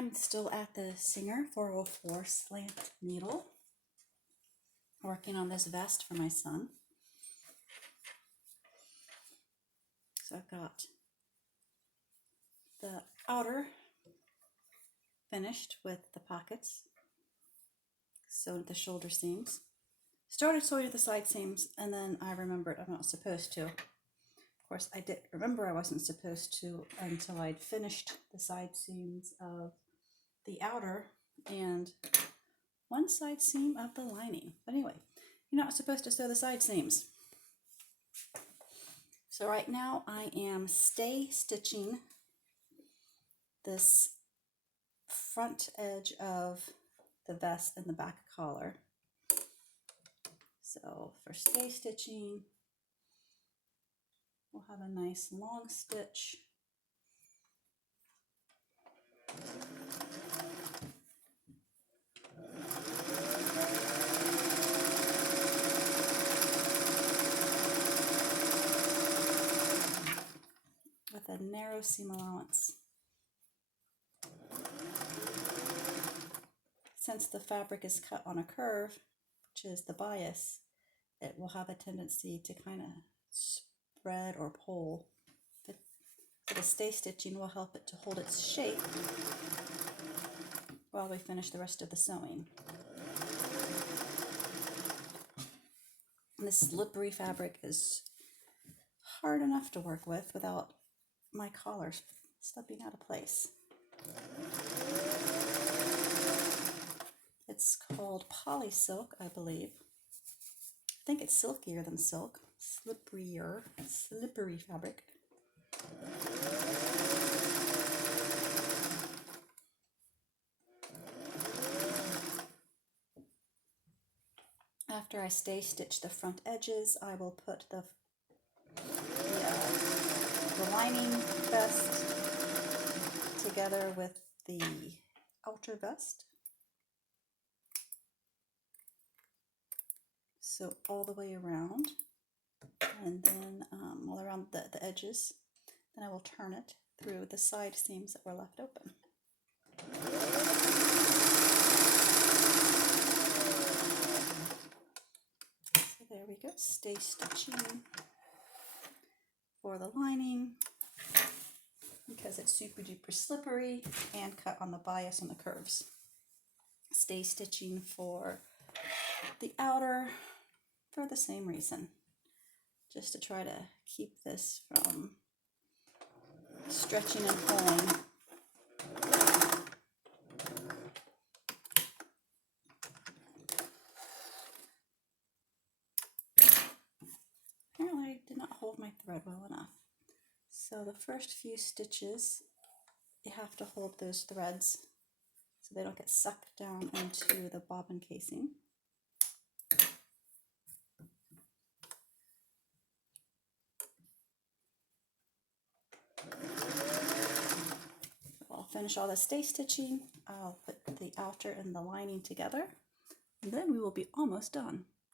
I'm still at the Singer 404 slant needle, working on this vest for my son. So I've got the outer finished with the pockets, sewed at the shoulder seams. Started sewing at the side seams, and then I remembered I'm not supposed to. Of course, I did remember I wasn't supposed to until I'd finished the side seams of the outer and one side seam of the lining. But anyway, you're not supposed to sew the side seams. So right now I am stay stitching this front edge of the vest and the back collar. So for stay stitching, we'll have a nice long stitch. With a narrow seam allowance. Since the fabric is cut on a curve, which is the bias, it will have a tendency to kind of spread or pull. The stay stitching will help it to hold its shape while we finish the rest of the sewing. And this slippery fabric is hard enough to work with without my collar slipping out of place. It's called poly silk, I believe. I think it's silkier than silk, slippery fabric. After I stay stitch the front edges, I will put the lining vest together with the outer vest. So all the way around, and then all around the edges. Then I will turn it through the side seams that were left open. So there we go, stay stitching for the lining because it's super duper slippery and cut on the bias and the curves. Stay stitching for the outer for the same reason, just to try to keep this from stretching and pulling. Apparently I did not hold my thread well enough. So the first few stitches, you have to hold those threads so they don't get sucked down into the bobbin casing. I'll finish all the stay stitching. I'll put the outer and the lining together, and then we will be almost done.